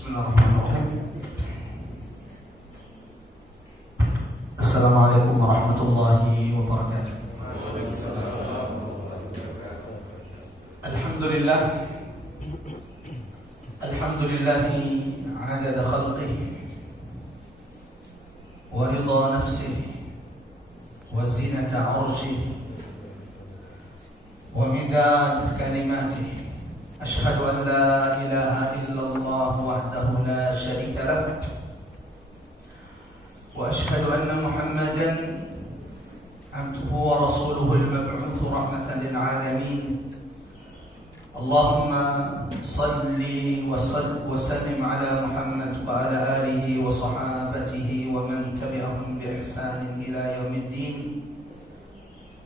Bismillahirrahmanirrahim. Assalamualaikum warahmatullahi wabarakatuh. Alhamdulillah. Alhamdulillahi adada khalqihi wa ridha nafsihi wa zinata arshihi wa midad kalimatihi. أشهد أن لا إله إلا الله وحده لا شريك له وأشهد أن محمدا عبده ورسوله المبعوث رحمة للعالمين اللهم صل وسلم على محمد وعلى آله وصحابته ومن تبعهم بإحسان إلى يوم الدين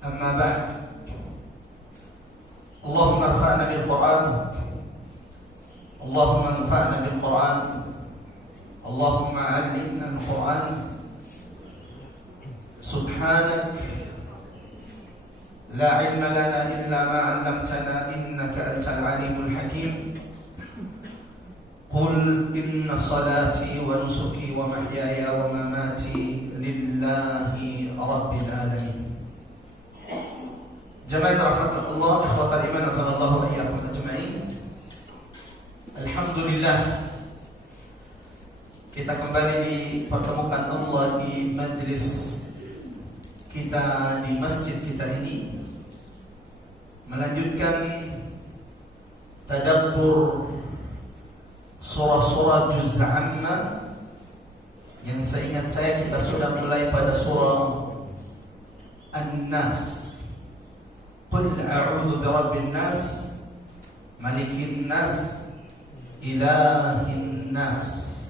أما بعد اللهم انفعنا بالقرآن اللهم انفعنا بالقرآن اللهم علمنا القرآن سبحانك لا علم لنا إلا ما علمتنا إنك أنت العليم الحكيم قل إن صلاتي ونسكي ومحياي ومماتي لله رب العالمين. Jamaah rahmatullah, ikhwatal iman azanallahu wa iyyakum ajma'in. Alhamdulillah, kita kembali dipertemukan Allah di majlis kita, di masjid kita ini, melanjutkan tadabbur surah-surah juz' amma yang seingat saya kita sudah mulai pada surah An-Nas. Qul a'udzu birabbin nas, malikin nas, ilahin nas.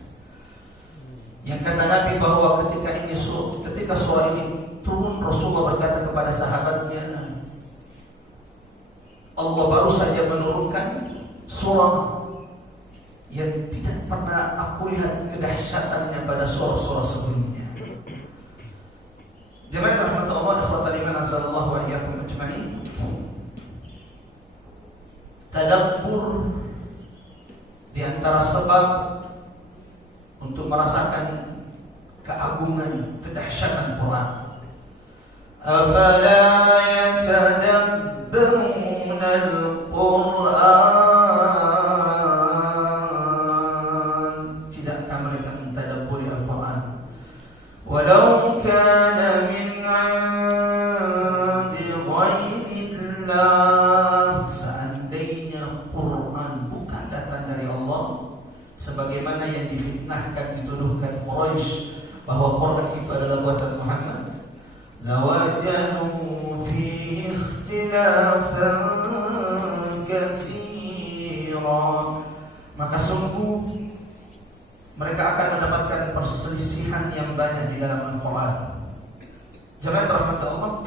Yang kata Nabi bahwa ketika surah ini turun, Rasulullah berkata kepada sahabatnya, Allah baru saja menurunkan surah yang tidak pernah aku lihat kedahsyatannya pada surah-surah sebelumnya. Jemaah rahmatullah, ikhwatal iman azallahu wa iyyakum ajma'in. Tadabbur di antara sebab untuk merasakan keagungan, kedahsyatan Quran. Afala yatadabbaruna al-Quran, tidakkah mereka mentadabburi Al-Quran? Walau kana min 'indi ghairillah, seandainya Quran bukan datang dari Allah, sebagaimana yang difitnahkan, dituduhkan Quraisy bahwa Quran itu adalah buatan Muhammad, lawajadu fihi ikhtilafan katsira, maka sungguh mereka akan mendapatkan perselisihan yang banyak di dalam Al-Quran. Jemaah rahmatullah,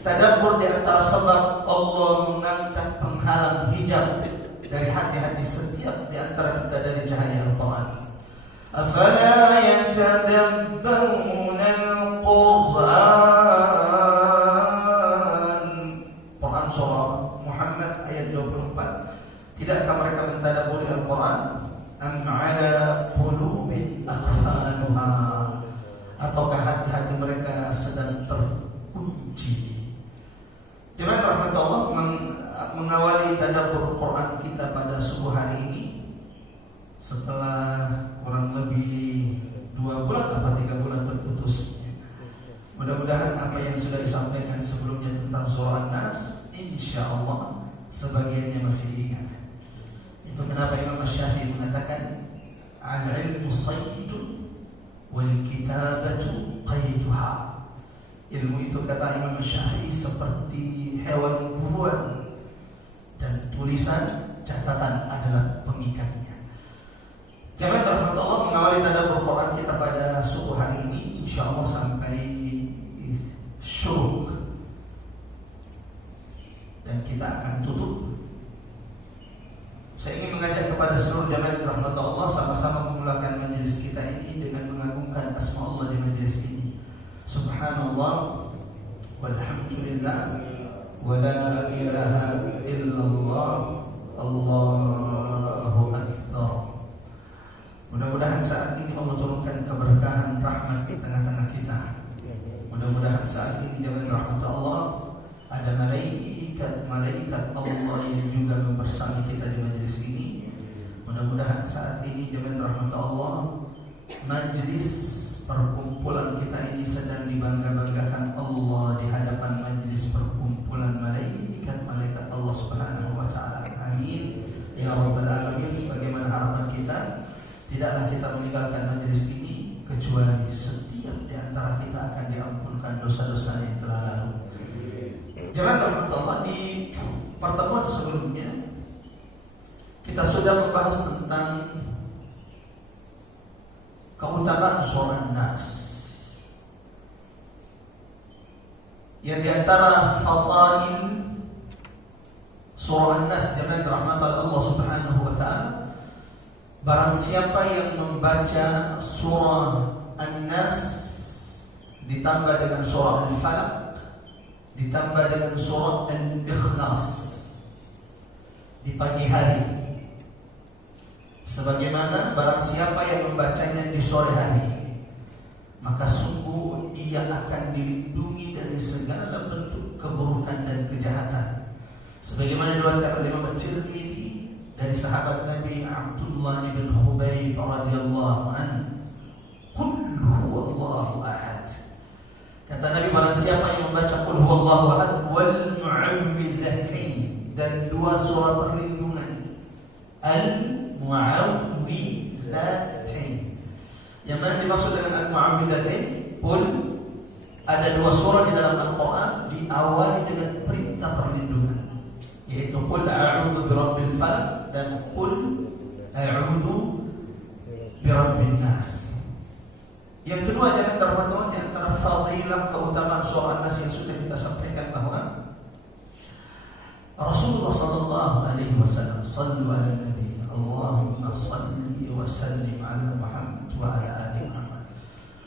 tadabbur di antara sebab Allah mengangkat penghalang hijab dari hati-hati setiap di antara kita dari cahaya Al-Quran. Afala yatadabbaruna al-Quran, Quran surah Muhammad ayat 24. Tidakkah mereka mentadabburi Al-Quran? Am ala qulubin aqfaluha, ataukah hati-hati mereka sedang terkunci? Jemaah rahmatullah, mengawali tadabbur Quran kita pada subuh hari ini setelah kurang lebih 2 bulan atau 3 bulan terputus. Mudah-mudahan apa yang sudah disampaikan sebelumnya tentang surah An-Nas, insyaallah sebagiannya masih diingat. Itu kenapa Imam Syafi'i mengatakan al-ilmu sayyidun wal kitabatu qayduha. Ilmu itu, kata Imam Syafi'i, seperti hewan buruan dan tulisan catatan adalah pengikatnya. Jemaah rahmatullah, mengawali tadabbur Quran kita pada subuh hari ini insyaallah sampai syuruk, dan kita akan tutup. Saya ingin mengajak kepada seluruh jemaah rahmatullah sama-sama memulakan majelis kita ini dengan mengagungkan asma Allah di majelis ini. Subhanallah walhamdulillah wa la ilaha illallah Allahu akbar. ini jemaah rahmat Allah, majlis perkumpulan kita ini sedang dibangga-banggakan Allah di hadapan majlis perkumpulan malaikat Allah Subhanahu wa taala. Amin ya rabbal alamin. Sebagaimana harapan kita, tidaklah kita meninggalkan majlis ini kecuali setiap di antara kita akan diampunkan dosa-dosa yang telah lalu. Jemaah rahmat Allah, di pertemuan sebelumnya kita sudah membahas tentang keutamaan surah An-Nas. Yang diantara fadail surah An-Nas dengan rahmat Allah Subhanahu wa taala, barang siapa yang membaca surah An-Nas ditambah dengan surah Al-Falaq ditambah dengan surah Al-Ikhlas di pagi hari, sebagaimana barang siapa yang membacanya di sore hari, maka sungguh ia akan dilindungi dari segala bentuk keburukan dan kejahatan. Sebagaimana diriwayatkan oleh Imam At-Tirmidzi dari sahabat Nabi Abdullah bin Khubayb radhiyallahu anhu, "Qul huwallahu ahad." Kata Nabi, barang siapa yang membaca Qul huwallahu ahad wal mu'awwidzatain dan dua surah perlindungan, al-mu'awwidzatain. Yang mana dimaksud dengan al-mu'awwidzatain? Qul, ada dua surah di dalam Al-Quran diawali dengan perintah perlindungan, yaitu Qul a'udzu birabbil falaq dan Qul a'udzu birabbin nas. Yang kedua adalah teman-teman, di antara fadilah keutamaan surah An-Nas yang sudah kita sampaikan bahwa Rasulullah sallallahu alaihi wasallam, sallu ala nabi, Allahumma salli wa sallim ala Muhammad wa ala ali Muhammad.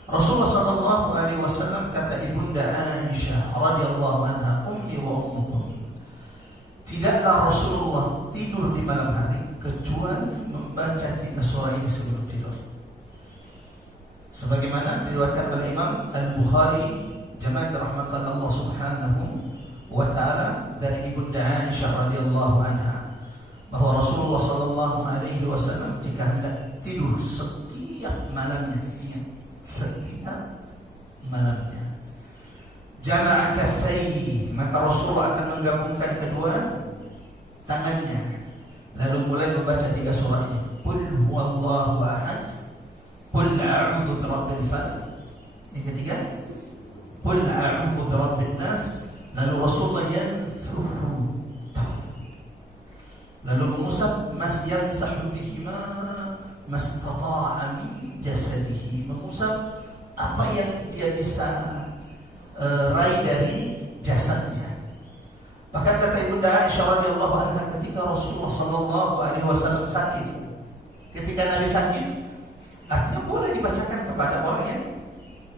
Rasulullah sallallahu alaihi wasallam, kata Ibunda Aisyah radhiyallahu anha, ummi wa ummukum, tidaklah Rasulullah tidur di malam hari kecuali membaca 3 surah ini sebelum tidur. Sebagaimana diriwayatkan oleh Imam Al-Bukhari, jemaah rahmatan Allah Subhanahu wa taala, dari Ibunda Aisyah radhiyallahu anha, bahwa Rasulullah sallallahu alaihi wasallam jika hendak tidur setiap malamnya, jama'a kaffaihi, maka Rasulullah akan menggabungkan kedua tangannya, lalu mulai membaca 3 surah ini. Qul huwallahu ahad, Qul a'udzu birabbil falaq. Yang ketiga, Qul a'udzu birabbin nas. Lalu Rasulullah yanfuru, lalu mengusap yamsahu bihima mastata'a min jasadihi, mengusap apa yang dia bisa raih dari jasadnya. Bahkan kata Ibunda Aisyah radhiyallahu anha, ketika Rasulullah sallallahu alaihi wasallam sakit, ketika Nabi sakit, artinya boleh dibacakan kepada orang yang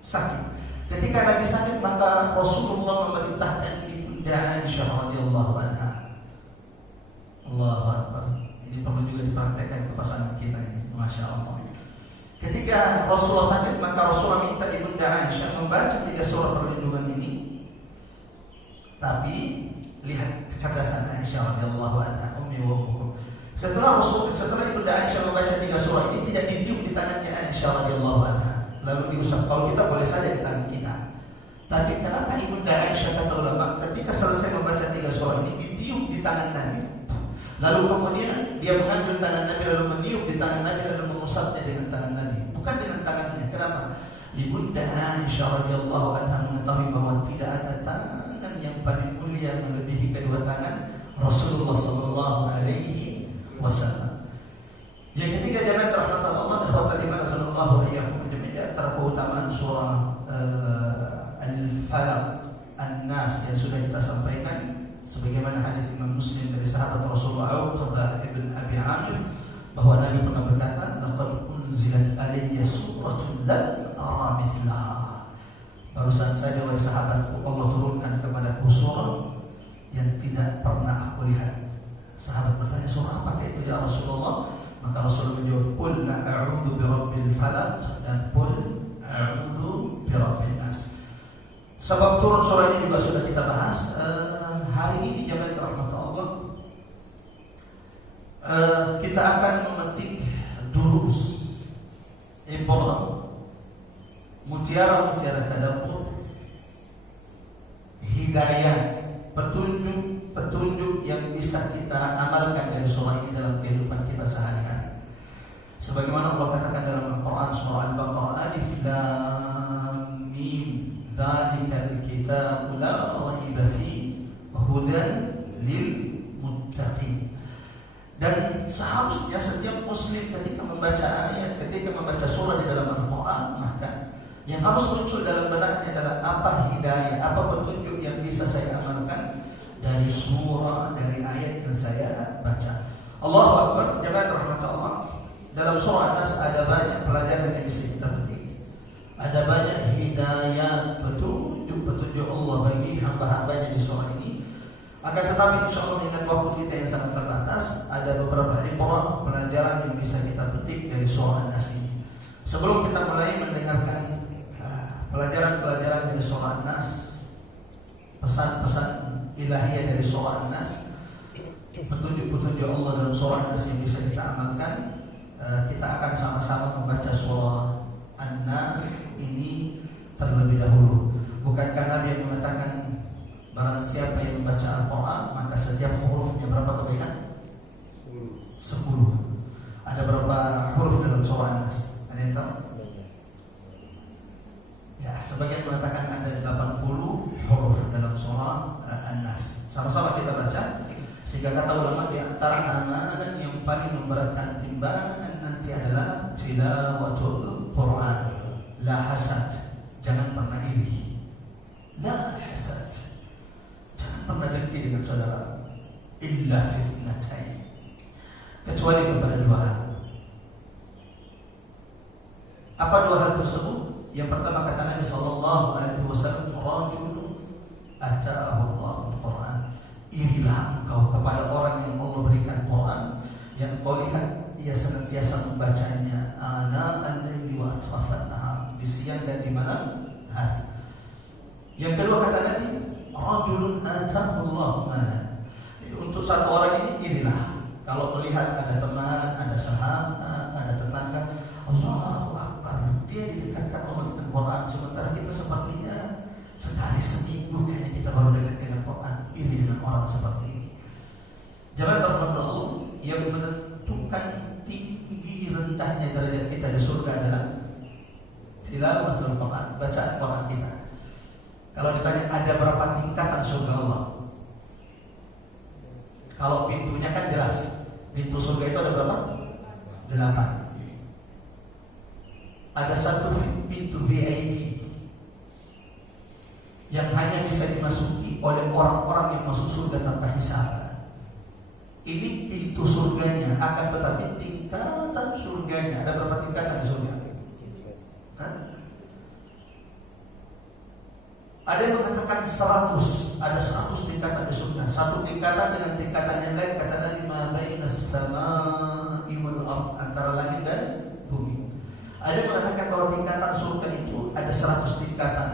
sakit. Ketika Nabi sakit, maka Rasulullah memerintahkan Ibunda Aisyah radhiyallahu anha. Allahu Akbar. Ini perlu juga dipraktekkan ke pasangan kita ini, masya Allah. Ketika Rasulullah sakit, maka Rasulullah minta Ibunda Aisyah membaca 3 surah perlindungan ini. Tapi lihat kecerdasan Aisyah radhiyallahu anha, ummi wa ummukum. Setelah Ibunda Aisyah membaca 3 surah ini, tidak ditiup di tangannya Aisyah radhiyallahu anha, lalu diusap. Kalau kita boleh saja di tangan kita. Tapi kenapa Ibunda Aisyah, kata ulama, ketika selesai membaca 3 surah ini ditiup di tangan Nabi, lalu kemudian dia mengambil tangan Nabi lalu meniup di tangan Nabi lalu mengusapnya dengan tangan Nabi, bukan dengan tangannya. Kenapa? Ibunda Aisyah radhiyallahu anha mengetahui bahwa tidak ada tangan yang paling mulia melebihi kedua tangan Rasulullah sallallahu alaihi wasallam. Yang ketiga, jemaah rahmatan Allah, ikhwatal iman sallallahu alaihi wasallam, di antara keutamaan surah Al-Falaq, An-Nas yang sudah kita sampaikan, sebagaimana hadis Imam Muslim dari sahabat Rasulullah Uqbah ibn Abi Amir, bahwa Nabi pernah berkata, "Laqad unzilat alayya suratun lam ara mithlaha." Barusan saja wahai sahabatku, Allah turunkan kepadaku surah yang tidak pernah aku lihat. Sahabat bertanya, surah apa itu ya Rasulullah? Maka Rasul menjawab, "Qul a'udzu birabbil falaq" dan "Qul a'udzu birabbin nas." Sebab turun surah ini juga sudah kita bahas. Hari ini jemaah rahmat Allah, kita akan memetik durus, ibrah, mutiara-mutiara tadabbur, hidayah, petunjuk yang bisa kita amalkan dari surah ini dalam kehidupan kita sehari-hari. Sebagaimana Allah katakan dalam Al-Quran surah Al-Baqarah, Alif Lam Mim, Dzalikal Kitabu la raiba fihi hudan lil muttaqin. Dan seharusnya setiap muslim ketika membaca ayat, ketika membaca surah di dalam Al-Quran, maka yang harus muncul dalam benaknya adalah apa hidayah, apa petunjuk yang bisa saya amalkan dari surah, dari ayat yang saya baca. Allahu Akbar, jemaah rahmat Allah. Dalam surah An-Nas ada banyak pelajaran yang bisa kita petik. Ada banyak hidayah, petunjuk Allah bagi hamba-hambanya di surah ini. Akan tetapi insyaallah dengan waktu kita yang sangat terbatas, ada beberapa ibrah, pelajaran yang bisa kita petik dari surah An-Nas ini. Sebelum kita mulai mendengarkan pelajaran-pelajaran dari surah An-Nas, pesan-pesan ilahiyah dari surah An-Nas, petunjuk-petunjuk Allah dalam surah An-Nas yang bisa kita amalkan, kita akan sama-sama membaca surah An-Nas ini terlebih dahulu. Bukankah Nabi yang mengatakan barang siapa yang membaca Al-Quran maka setiap hurufnya berapa kebaikan? 10. Ada berapa huruf dalam surah An-Nas? Ada yang tahu? Ya, sebagian mengatakan ada 80 huruf dalam surah An-Nas. Sama-sama kita baca. Sehingga kata ulama di antara amalan yang paling memberatkan timbangan nanti adalah tilawatul Quran. La hasad, jangan pernah iri. La hasad, jangan pernah dengki dengan saudara. Illa fitnatain, kecuali kepada dua hal. Apa dua hal tersebut? Yang pertama kata Nabi sallallahu alaihi wasallam, rajulun ata'ahu Allahul Quran. Irilah engkau kepada orang yang Allah berikan Quran, yang kau lihat ia senantiasa membacanya ana al-laili wa atrafan nahar, di siang dan di malam hari. Yang kedua kata Nabi, rajulun ata'ahu Allah malan. Untuk satu orang ini irilah kalau melihat ada teman, ada sahabat, ada tetangga, Allahu Akbar, dia didekatkan Allah dengan Quran, sementara kita sepertinya sekali seminggu kayaknya kita baru dekat dengan Quran. Iri dengan orang seperti ini. Jangan bermakna yang menentukan tinggi rendahnya derajat kita di surga adalah tilawatul Quran, bacaan Quran kita. Kalau ditanya ada berapa tingkatan surga Allah, kalau pintunya kan jelas, pintu surga itu ada berapa? 8. Ada satu pintu VIP yang hanya bisa dimasuki oleh orang-orang yang masuk surga tanpa hisab. Ini pintu surganya, akan tetapi tingkatan surganya ada berapa tingkatan di surga? Ada yang mengatakan 100, ada 100 tingkatan di surga. Satu tingkatan dengan tingkatan yang lain kata Nabi, ma bainas samaa'i wal ardh, antara langit dan bumi. Ada yang mengatakan bahwa tingkatan surga itu ada 100 tingkatan.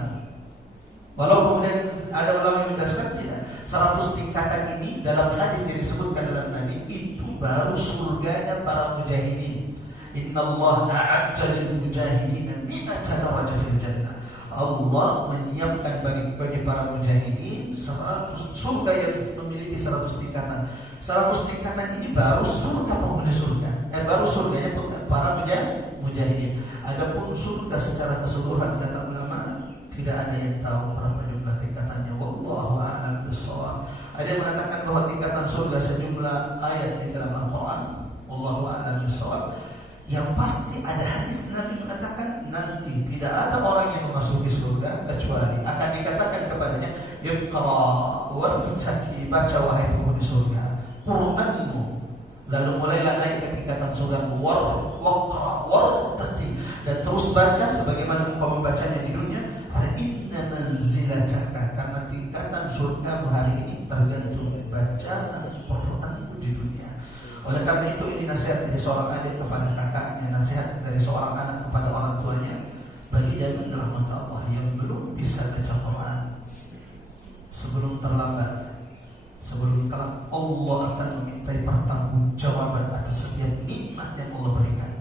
Walau kemudian ada ulama yang menjelaskan tidak, 100 tingkatan ini dalam hadis yang disebutkan dalam Nabi itu baru surganya para mujahidin. Innallaha a'adda lil mujahidin mi'ata darajah fil jannah. Allah menyiapkan bagi para mujahidin 100 surga yang memiliki 100 tingkatan. 100 tingkatan ini baru surga penghuni surga. Baru surganya para mujahidin. Adapun surga secara keseluruhan kata ulama tidak ada yang tahu berapa jumlah tingkatannya. Wallahu a'lam bishawab. Ada yang mengatakan bahwa tingkatan surga sejumlah ayat di dalam Al-Quran. Wallahu a'lam bishawab. Yang pasti ada hadis Nabi mengatakan nanti tidak ada orang yang memasuki surga kecuali akan dikatakan kepadanya, Iqra wartaqi, baca wahai penghuni surga Qur'anmu. Lalu mulailah naik ke tingkatan surga, waqra wartaqi, dan terus baca sebagaimana engkau membacanya di dunia. Inna manzilataka, karena tingkatan surgamu hari ini tergantung bacaan Quranmu di dunia. Oleh karena itu ini nasihat dari seorang adik kepada kakaknya, nasihat dari seorang anak kepada orang tuanya. Bagi jamin rahmat Allah yang belum bisa baca Quran, sebelum terlambat, sebelum kelak Allah akan memintai pertanggungjawaban atas setiap nikmat yang Allah berikan.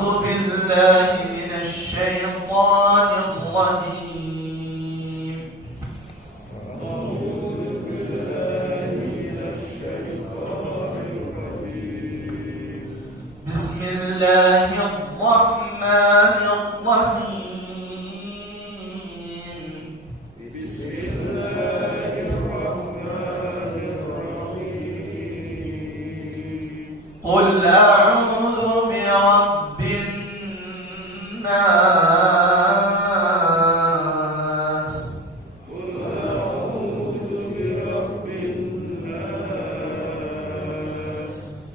أعوذ بالله من الشيطان الرجيم بسم الله الرحمن الرحيم قل أعوذ برب الناس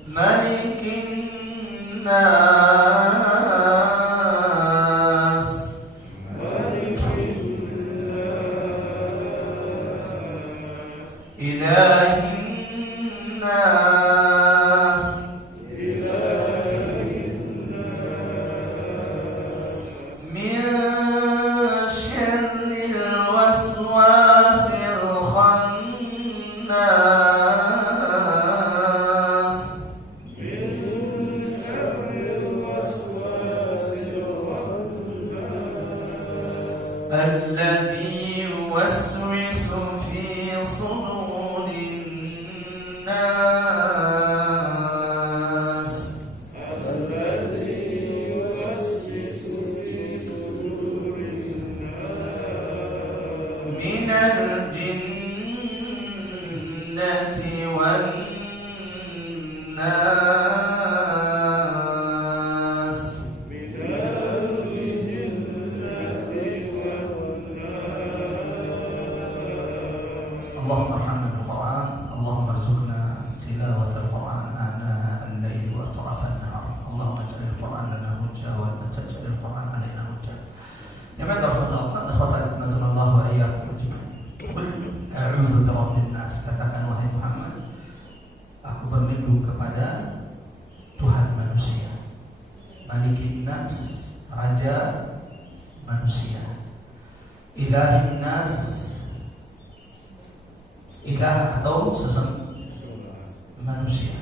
ملك الناس إله الناس من شر الوسواس الخناس الذي يوسوس في صدور الناس من الجنة والناس اللهم ارحمنا بالقرآن اللهم ارزقنا تلاوة القرآن آناء الليل وأطراف النهار اللهم اجعل القرآن لنا حجة ولا تجعل القرآن علينا حجة جماعة رحمة الله أخوات نزل الله وإياكم قل أعوذ برب الناس katakan wahai Muhammad aku berlindung kepada Tuhan manusia Malikin Nas Raja manusia Ilahin Nas Ilah atau manusia.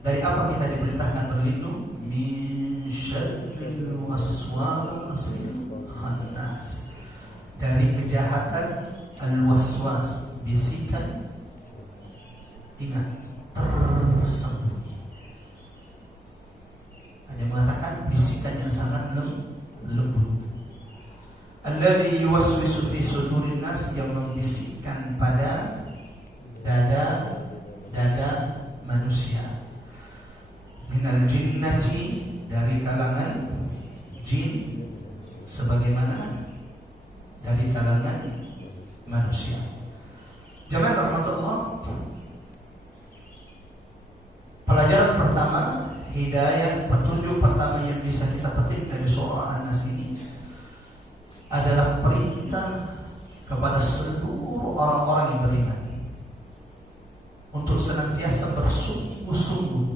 Dari apa kita diperintahkan berlindung? Min syarril waswasil khannas. Dari kejahatan al-waswas, bisikan ingat tersembunyi. Hanya mengatakan bisikan yang sangat lembut. Alladzi yuwaswisu fi sudurin nas, yang membisikkan pada dada manusia. Minal jinnati, dari kalangan jin, sebagaimana dari kalangan manusia. Jamaah rahmatullah, pelajaran pertama, hidayah, petunjuk pertama yang bisa kita petik dari surah An-Nas ini adalah perintah kepada seluruh orang-orang yang beriman untuk senantiasa bersungguh-sungguh,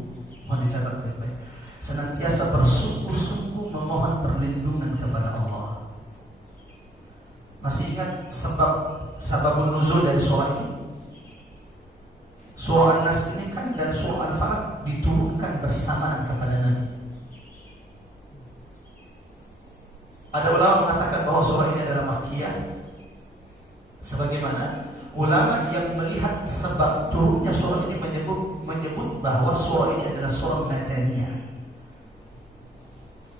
mohon dicatat baik-baik, senantiasa bersungguh-sungguh memohon perlindungan kepada Allah. Masih ingat sababun nuzul dari surah ini? Surah An-Nas ini kan dan surah Al-Falaq diturunkan bersamaan kepada Nabi. Ada ulama mengatakan bahwa surah ini adalah Makkiyah, sebagaimana ulama yang melihat sebab turunnya surah ini menyebut bahwa surah ini adalah surah Madaniyah.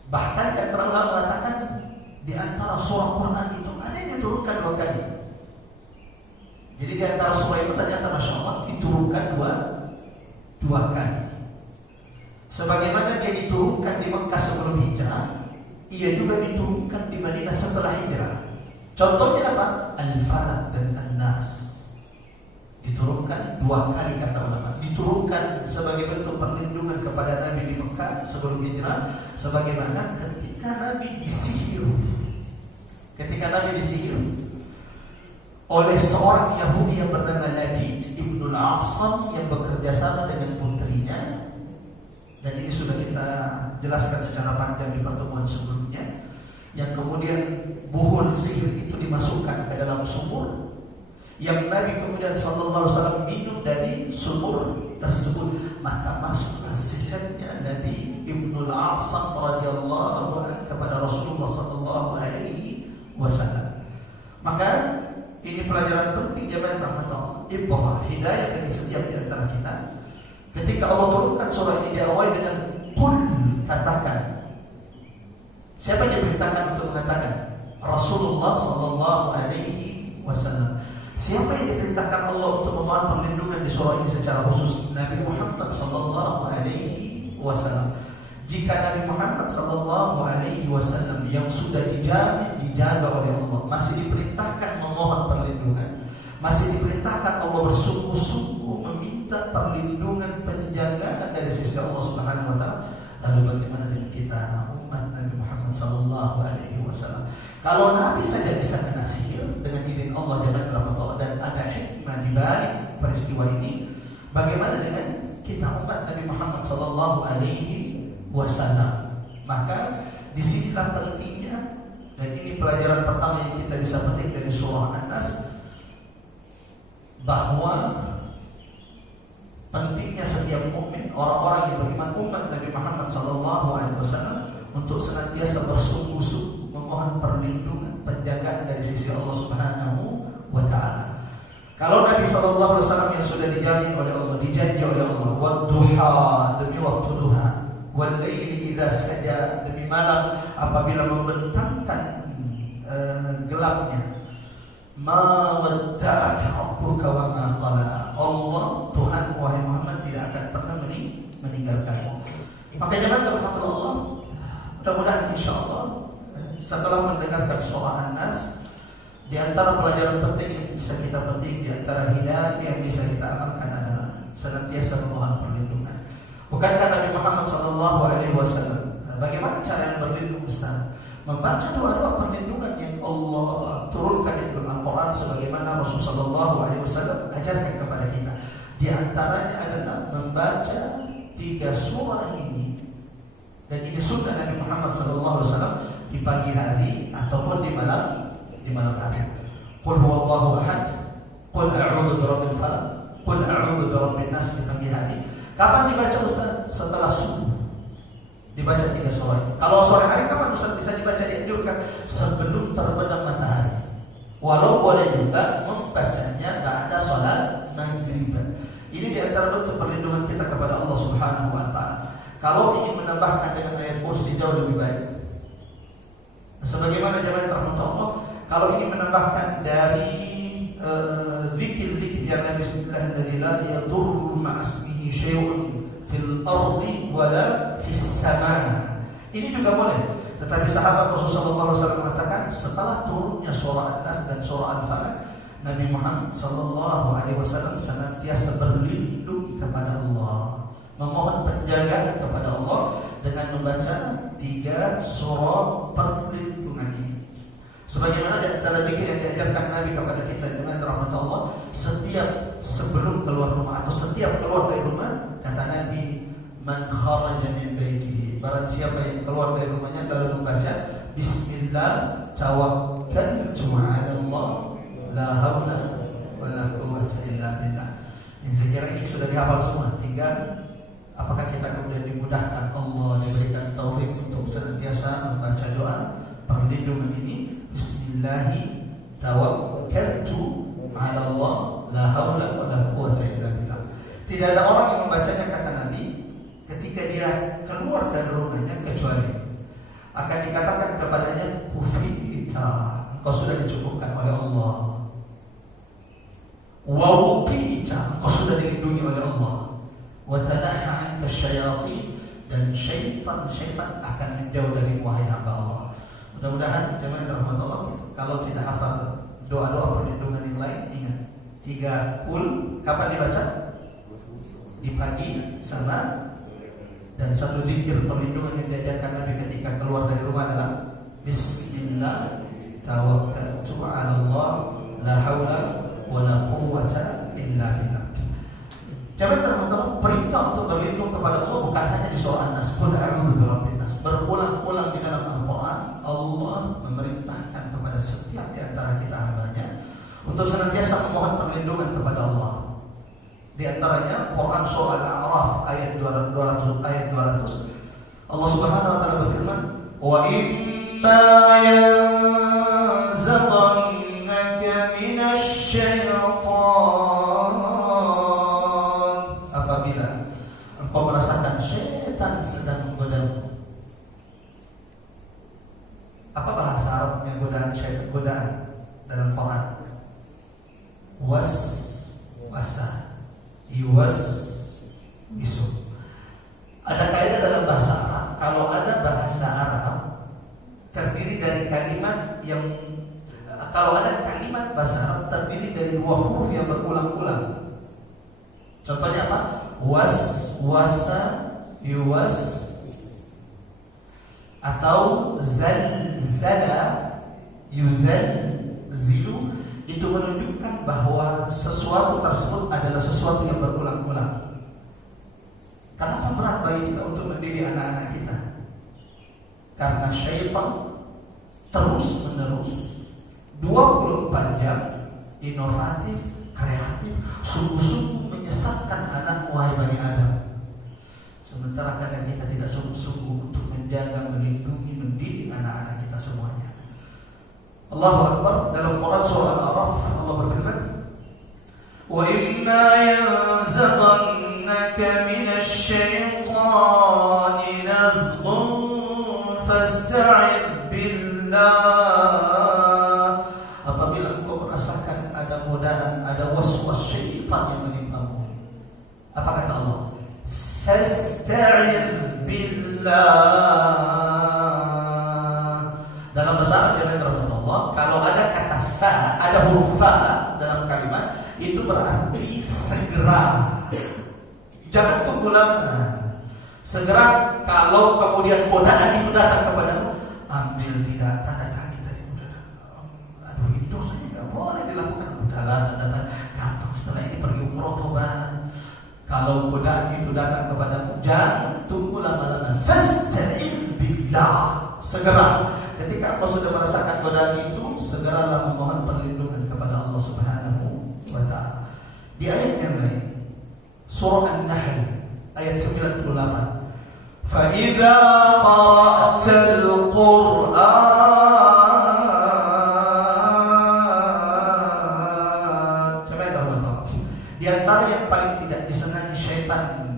Bahkan yang ulama mengatakan di antara surah Quran itu ada yang diturunkan 2 kali. Jadi di antara surah itu ternyata Masya Allah diturunkan dua kali. Sebagaimana dia diturunkan di Mekah sebelum hijrah, ia juga diturunkan di Madinah setelah hijrah. Contohnya apa? Al-Falaq dan An-Nas diturunkan 2 kali kata ulama. Diturunkan sebagai bentuk perlindungan kepada Nabi di Mekah sebelum hijrah, sebagaimana ketika Nabi disihir. Ketika Nabi disihir oleh seorang Yahudi yang bernama Nabi Ibnu Al-Asam yang bekerja sama dengan putrinya, dan ini sudah kita jelaskan secara panjang di pertemuan sebelumnya, yang kemudian buhul sihir itu dimasukkan ke dalam sumur, yang Nabi kemudian sallallahu alaihi wasallam minum dari sumur tersebut, maka masuklah sihirnya Nabi ibn al-Asam radhiyallahu anhu kepada Rasulullah sallallahu alaihi wasallam. Maka ini pelajaran penting jemaah rahmatullah, ibrah hidayah bagi setiap di antara kita. Ketika Allah turunkan surah ini diawali dengan qul, katakan. Siapa yang diperintahkan untuk mengatakan? Rasulullah sallallahu alaihi wasallam. Siapa yang diperintahkan Allah untuk memohon perlindungan di surah ini secara khusus? Nabi Muhammad sallallahu alaihi wasallam. Jika Nabi Muhammad sallallahu alaihi wasallam yang sudah dijaga oleh Allah masih diperintahkan memohon perlindungan, masih diperintahkan Allah bersungguh-sungguh meminta perlindungan penjagaan dari sisi Allah Subhanahu wa taala, lalu bagaimana dengan kita umat Nabi Muhammad sallallahu alaihi wasallam? Kalau Nabi saja bisa kena sihir dengan izin Allah dan ada hikmah di balik peristiwa ini, bagaimana dengan kita umat Nabi Muhammad sallallahu alaihi wasallam? Maka disinilah pentingnya, dan ini pelajaran pertama yang kita bisa petik dari surah An-Nas, bahwa pentingnya setiap mukmin, orang-orang yang beriman umat Nabi Muhammad sallallahu alaihi wasallam untuk senantiasa bersungguh-sungguh memohon perlindungan, penjagaan dari sisi Allah Subhanahu wa taala. Kalau Nabi sallallahu alaihi wasallam yang sudah dijamin oleh Allah, dijanji oleh Allah, wadduha, demi waktu duha, wal laili idza saja, demi malam apabila membentangkan gelapnya, ma wadda'aka rabbuka wa ma qala, Allah Tuhan wahai Muhammad tidak akan pernah meninggalkanmu. Maka jangan terlepas Allah. Mudah-mudahan insyaallah setelah mendengarkan surah An-Nas, di antara pelajaran penting yang bisa kita petik, di antara hidayah yang bisa kita amalkan adalah senantiasa memohon perlindungan. Bukankah Nabi Muhammad sallallahu alaihi wasallam, bagaimana cara yang berlindung Ustaz? Membaca doa-doa perlindungan yang Allah turunkan di dalam Al-Quran sebagaimana Rasulullah sallallahu alaihi wasallam ajarkan kepada kita. Di antaranya adalah membaca 3 surah ini, dan ini sunnah Nabi Muhammad sallallahu alaihi wasallam, di pagi hari ataupun di malam hari. Qul huwallahu ahad, qul a'udzu birabbil falaq, qul a'udzu birabbin nas di pagi hari. Kapan dibaca Ustaz? Setelah subuh. Dibaca 3 surah. Kalau sore hari kapan Ustaz bisa dibaca? Dianjurkan sebelum terbenam matahari. Walau boleh juga membacanya ba'da salat maghrib. Ini di antara bentuk perlindungan kita kepada Allah Subhanahu wa taala. Kalau ingin menambahkan dengan ayat kursi jauh lebih baik. Sebagaimana jemaah rahmatullah, kalau ingin menambahkan dari zikir-zikir yang Nabi sallallahu alaihi wasallam, la yadurru ma'asmihi syai'un fil ardi wala fis sama. Ini juga boleh. Tetapi sahabat Rasulullah sallallahu alaihi wasallam mengatakan setelah turunnya surah An-Nas dan surah Al-Falaq, Nabi Muhammad sallallahu alaihi wasallam senantiasa berlindung kepada Allah, memohon penjagaan kepada Allah dengan membaca 3 surah perlindungan ini. Sebagaimana di antara zikir yang diajarkan Nabi kepada kita dengan rahmat Allah, setiap sebelum keluar rumah atau setiap keluar dari rumah, kata Nabi, man kharaja min baitihi, barang siapa yang keluar dari rumahnya lalu membaca bismillah tawakkaltu 'ala Allah la haula wala quwwata illa billah. Ini sekira ini sudah dihafal semua, tinggal apakah kita kemudian dimudahkan Allah, diberikan taufik untuk senantiasa membaca doa perlindungan ini, bismillahi tawakkaltu 'ala Allah la haula wala quwwata illa billah. Tidak ada orang yang membacanya, kata Nabi, ketika dia keluar dari rumahnya kecuali akan dikatakan kepadanya kufita, kau sudah dicukupkan oleh Allah, wa wuqita, kau sudah dilindungi oleh Allah, wa tanaha 'anka syayatin, dan syaitan akan menjauh dari wahai hamba Allah. Mudah-mudahan jemaah rahmat Allah, kalau tidak hafal doa-doa perlindungan yang lain, ingat 3 kul, kapan dibaca? Di pagi sama. Dan satu zikir perlindungan yang diajarkan Nabi ketika keluar dari rumah adalah bismillah tawakkaltu 'ala Allah la haula wala quwwata illa billah. Jangan terlalu perintah untuk berlindung kepada Allah bukan hanya di surah An-Nas, qul a'udzu birabbin nas. Berulang-ulang di dalam Al-Quran Allah memerintahkan kepada setiap di antara kita hambanya untuk senantiasa memohon perlindungan kepada Allah. Di antaranya Quran surah Al-A'raf ayat 200, Allah Subhanahu wa taala berfirman, "Wa imma yanzaghannaka minasy syaitan." Apabila engkau merasakan syaitan sedang menggodamu. Apa bahasa Arabnya godaan syaitan? Godaan dalam Quran. Wasa, bisu. Ada kaidah dalam bahasa Arab. Kalau ada bahasa Arab terdiri dari kalimat yang, kalau ada kalimat bahasa Arab terdiri dari dua huruf yang berulang-ulang. Contohnya apa? Wasa, yuwas, atau zalzala, yuzalzilu. Itu menunjukkan bahwa sesuatu tersebut adalah sesuatu yang berulang-ulang. Kenapa berat bagi kita untuk mendidik anak-anak kita? Karena syaitan terus-menerus 24 jam inovatif, kreatif, sungguh-sungguh menyesatkan anak wahai Bani Adam. Sementara kadang kita tidak sungguh-sungguh untuk menjaga, melindungi, mendidik anak-anak kita semuanya. Allahu Akbar. Dalam Quran surah Al-A'raf Allah berfirman, "Wa inna yanzaghannaka minasy syaitani nazghun fasta'idz billah." Apabila engkau merasakan ada godaan, ada waswas syaitan yang menimpamu, apa kata Allah? Fasta'idz billah. Dalam bahasa Arab yang terhadap Allah, kalau ada kata fa, ada huruf fa dalam kalimat, itu berarti segera. Jangan tunggu lama. Segera. Kalau kemudian godaan itu datang kepadamu, ambil tidak tanda tangan tadi udah. Aduh, ini dosanya nggak boleh dilakukan. Udahlah, tanda tangan. Gampang, setelah ini pergi umroh tobat. Kalau godaan itu datang kepadamu, jangan tunggu lama-lama. Fasta'idz billah. Segera. Ketika engkau sudah merasakan godaan itu, segeralah memohon perlindungan kepada Allah Subhanahu wa taala. Di ayat yang lain, surah An-Nahl ayat 98. Fa idza qara'tal Qur'an. Di antara yang paling tidak disenangi syaitan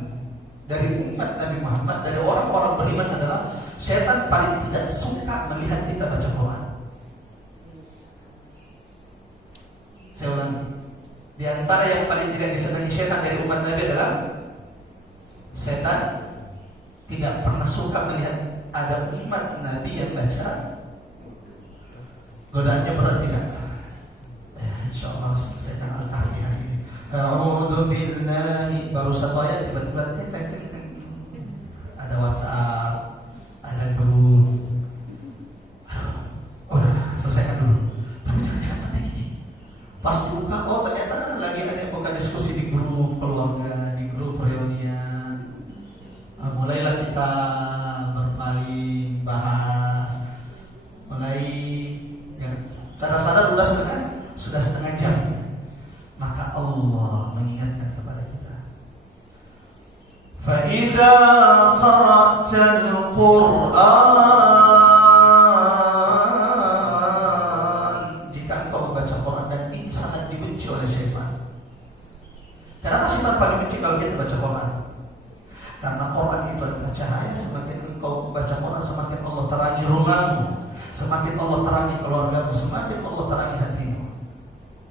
dari umat Nabi Muhammad, dari orang-orang beriman adalah syaitan paling tidak suka melihat kita baca Quran. Saya ulangi. Di antara yang paling tidak disenangi syaitan dari umat Nabi adalah syaitan tidak pernah suka melihat ada umat Nabi yang baca. Godaannya berat tidak? Insyaallah selesaikan Al-Kahfi hari ini. A'udzu billahi, baru satu ayat tiba-tiba ada WhatsApp, ada grup. Udah selesaikan dulu. Tapi ternyata penting ini. Pas buka, oh ternyata lagi ada yang buka diskusi di grup keluarga, di grup reunian. Mulailah kita berpaling, bahas. Mulai ya, sadar-sadar sudah setengah jam. Maka Allah mengingatkan kepada kita. Fa idza qara'tal Qur'an, jika engkau membaca Quran, dan ini sangat dibenci oleh syaitan. Kenapa syaitan paling benci kalau kita baca Quran? Karena Quran itu adalah cahaya. Semakin engkau membaca Quran, semakin Allah terangi rumahmu, semakin Allah terangi keluargamu, semakin Allah terangi hatimu.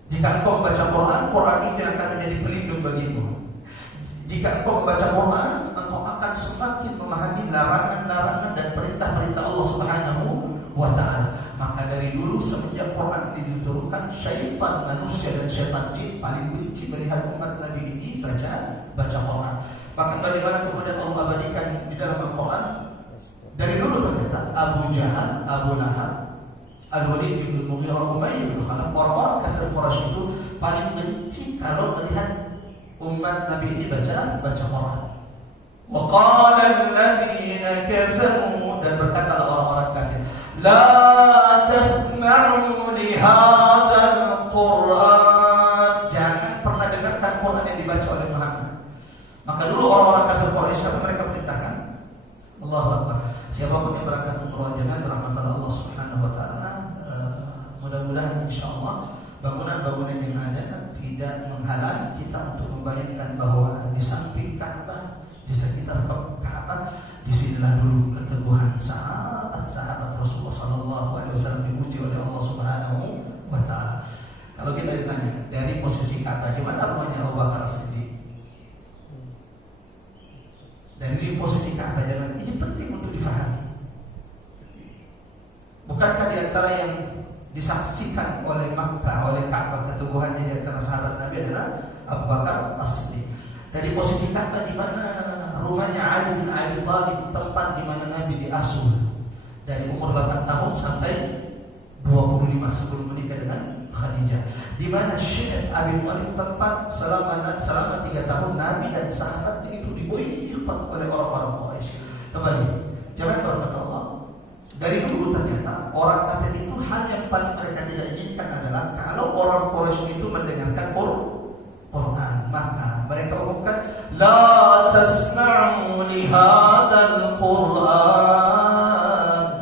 Jika engkau membaca Quran, Quran itu akan menjadi pelindung bagimu. Jika engkau membaca Quran, engkau akan semakin memahami larangan-larangan dan perintah-perintah Allah Subhanahu wa taala. Maka dari dulu semenjak Quran ini diturunkan, syaitan manusia dan syaitan jin paling benci melihat umat Nabi ini baca Quran. Bahkan bagaimana kemudian Allah abadikan di dalam Al-Quran, dari dulu ternyata Abu Jahal, Abu Lahab, Al-Walid bin Mughirah, Umayyah bin Khalaf, orang-orang kafir Quraisy itu paling benci kalau melihat umat Nabi ini baca Quran. Wa qala alladziina kafaru, dan berkatalah orang-orang kafir, la tasma'u li hadzal Qur'an, jangan pernah dengarkan Quran yang dibaca oleh Muhammad. Maka dulu orang-orang kafir Quraisy, mereka perintahkan, Allahu Akbar, melaksanakan umroh jamaah rahmat Allah Subhanahu wa taala. Mudah-mudahan insyaallah bangunan-bangunan yang ada tidak menghalang kita untuk membayangkan bahwa di samping Ka'bah, di sekitar Ka'bah, disinilah dulu keteguhan sahabat-sahabat Rasulullah sallallahu alaihi wasallam diuji oleh Allah Subhanahu wa taala. Kalau kita ditanya dari posisi Ka'bah, di mana rumahnya Abu Bakar As-Siddiq? Dari posisi Ka'bah zaman ini penting untuk difahami. Bukankah di antara yang disaksikan oleh Makkah, oleh Ka'bah keteguhannya di antara sahabat Nabi adalah Abu Bakar As-Siddiq. Dari posisi Ka'bah di mana rumahnya Ali bin Abi Thalib, tempat di mana Nabi diasuh dari umur 8 tahun sampai 25 sebelum menikah dengan Khadijah. Di mana Syekh Abi Thalib tempat selama 3 tahun Nabi dan sahabatnya itu diboikot oleh orang-orang Quraisy. Kembali, jangan terlalu Allah. Dari dulu ternyata orang kafir itu hal yang paling mereka tidak inginkan adalah kalau orang Quraisy itu mendengarkan Quran, maka mereka umumkan la tasma'u li hadzal Quran.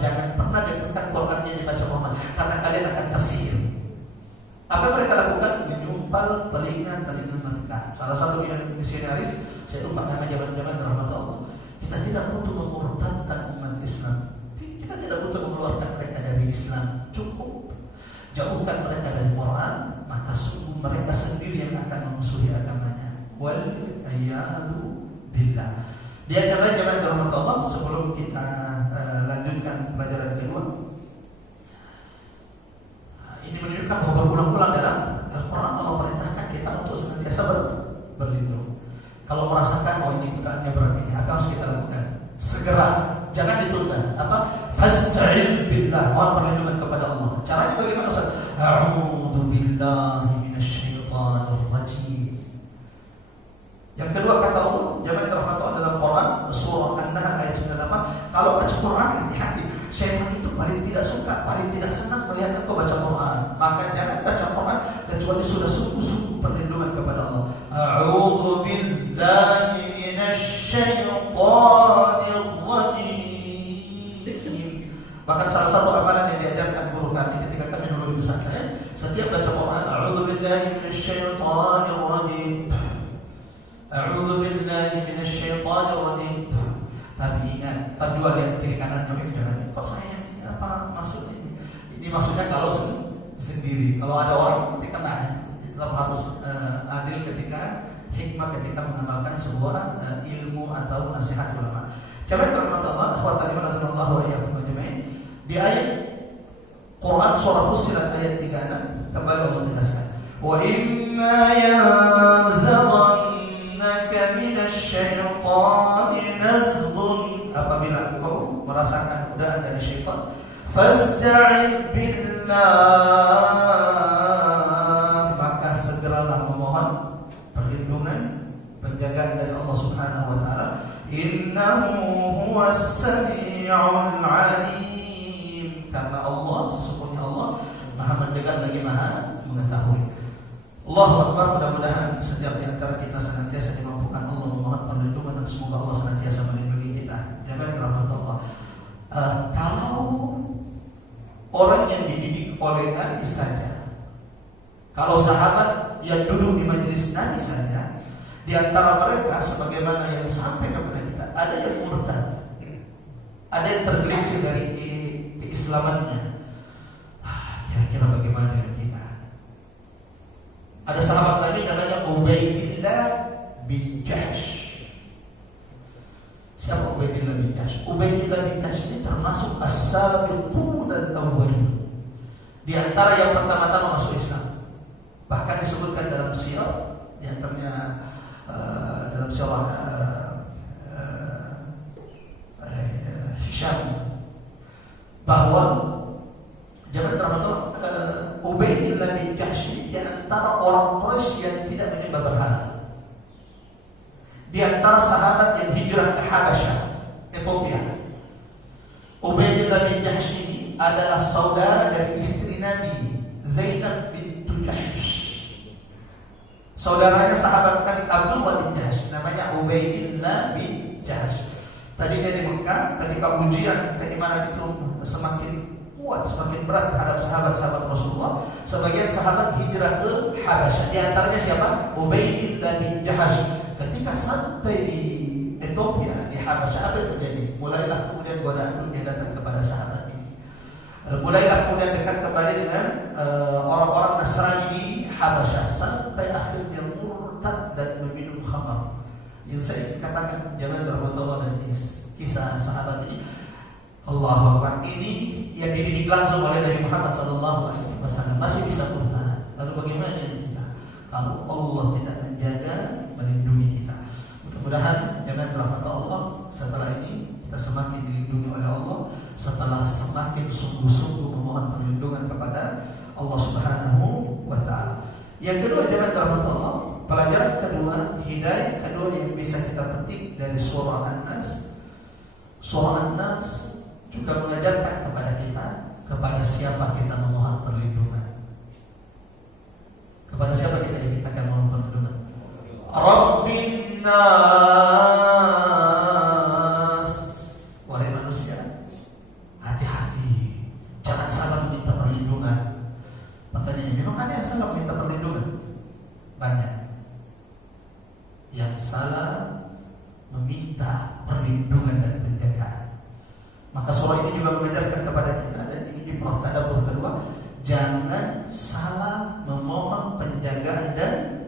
Jangan pernah dengarkan Quran yang dibaca Muhammad karena kalian akan tersihir. Apa yang mereka lakukan? Menyumpal telinga mereka. Salah satu misionaris, saya lupa nama zaman-zaman rahmat Allah. Kita tidak butuh memurtadkan umat Islam. Kita tidak butuh mengeluarkan mereka dari Islam. Cukup jauhkan mereka dari Quran, maka sungguh mereka sendiri yang akan memusuhi agamanya. Wal a'yadu billah. Di antara zaman rahmat Allah, sebelum kita lanjutkan pelajaran kedua, ini menunjukkan bahwa berulang-ulang dalam Al-Quran Allah perintahkan kita untuk senantiasa berlindung. Kalau merasakan oh ini keadaannya berat ini, apa harus kita lakukan? Segera, jangan ditunda. Apa? Fasta'iz billah, mohon perlindungan kepada Allah. Caranya bagaimana Ustaz? A'udzu billahi minasyaitonir rajim. Yang kedua kata Allah, jangan terpatah dalam Quran surah An-Nahl ayat 98. Kalau baca Quran hati-hati. Syaitan itu paling tidak suka, paling tidak senang melihat engkau baca Quran. Maka jangan baca Quran kecuali sudah sungguh-sungguh perlindungan kepada Allah. A'udzu billahi minasyaitonir rajim. Bahkan salah satu amalan yang diajarkan guru kami ketika kami dulu di pesantren, setiap baca Quran, a'udzu billahi minasyaitonir rajim. A'udzu billahi minasyaitonir rajim. Tapi ingat, tak dua lihat kiri kanan kami jangan. Kok saya apa maksudnya? Ini maksudnya kalau sendiri. Kalau ada orang kena, tetap harus adil ketika hikmah ketika mengamalkan sebuah ilmu atau nasihat ulama. Coba terangkan Allah, akhwat iman sallallahu alaihi wasallam. Di ayat Quran surah Fussilat ayat 36 kembali Allah tegaskan, wa imma yanzaghannaka minasy-syaitani nazghun, apabila engkau merasakan godaan dari syaitan, fasta'id billah, maka segeralah memohon perlindungan, penjagaan dari Allah Subhanahu wa taala. Innahu huwas sami'ul 'alim, karena Allah sesungguhnya Allah Maha mendengar lagi Maha mengetahui. Allahu Akbar. Mudah-mudahan setiap di antara kita senantiasa dimampukan Allah memohon perlindungan dan semoga Allah senantiasa melindungi kita. Jamaah rahmat Allah. Kalau orang yang dididik oleh Nabi saja, kalau sahabat yang duduk di majelis Nabi saja, di antara mereka sebagaimana yang sampai kepada kita, ada yang murtad, ada yang tergelincir dari keislamannya. Kira-kira bagaimana dengan kita? Ada sahabat Nabi namanya Ubaidillah bin Jahsh. Siapa Ubaidillah bin Jahsh? Ubaidillah bin Jahsh ini termasuk as-sabiqun al-awwalin, di antara yang pertama-tama masuk Islam. Bahkan disebutkan dalam sirah, di antaranya dalam sirah Hisham, bahwa jangan terlalu Ubaidillah bin Jahsh di antara orang Quraisy yang tidak menyembah berhala, di antara sahabat yang hijrah ke Habasyah, Ethiopia. Ubaidillah bin Jahsh ini adalah saudara dari istri Nabi Zainab bintu Jahsh. Saudaranya sahabat Nabi Abdullah bin Jahsh, namanya Ubaidillah bin Jahsh. Tadinya di Mekah, ketika ujian keimanan itu semakin kuat, semakin berat terhadap sahabat-sahabat Rasulullah, sebagian sahabat hijrah ke Habasyah. Di antaranya siapa? Ubaidillah bin Jahash. Ketika sampai di Ethiopia, di Habasyah, apa yang terjadi? Mulailah kemudian godaan dunia datang kepada sahabat ini. Mulailah kemudian dekat kembali dengan orang-orang Nasrani di Habasyah, sampai akhirnya murtad dan meminum khamar. Yang saya katakan, jangan berbuat dan kisah sahabat ini. Allahu Akbar, ini yang dididik langsung oleh Nabi Muhammad SAW masih bisa murtad. Lalu bagaimana kita kalau Allah tidak menjaga, melindungi kita? Mudah-mudahan jangan rahmat Allah setelah ini kita semakin dilindungi oleh Allah, setelah semakin sungguh-sungguh memohon perlindungan kepada Allah Subhanahu wa Ta'ala. Yang kedua, jangan rahmat Allah. Pelajaran kedua, hidayah kedua yang bisa kita petik dari surah An-Nas. Surah An-Nas juga mengajarkan kepada kita kepada siapa kita memohon perlindungan. Kepada siapa kita akan memohon perlindungan? Rabbin nas. Wahai manusia, hati-hati, jangan salah meminta perlindungan. Pertanyaannya, memang ada yang salah meminta perlindungan? Banyak. Yang salah meminta perlindungan dan penjagaan. Maka surah ini juga mengajarkan kepada kita, dan ini di tadabbur kedua, jangan salah memohon penjagaan dan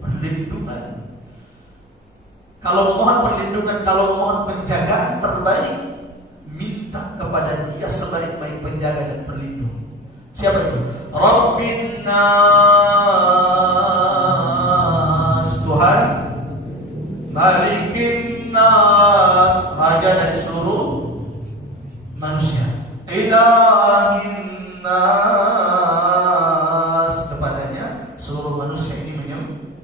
perlindungan. Kalau memohon perlindungan, kalau memohon penjagaan terbaik, minta kepada Dia sebaik-baik penjaga dan pelindung. Siapa itu? Rabbin nas, Tuhan Malikin nas, raja dari seluruh manusia. Ilahin nas, kepadanya seluruh manusia ini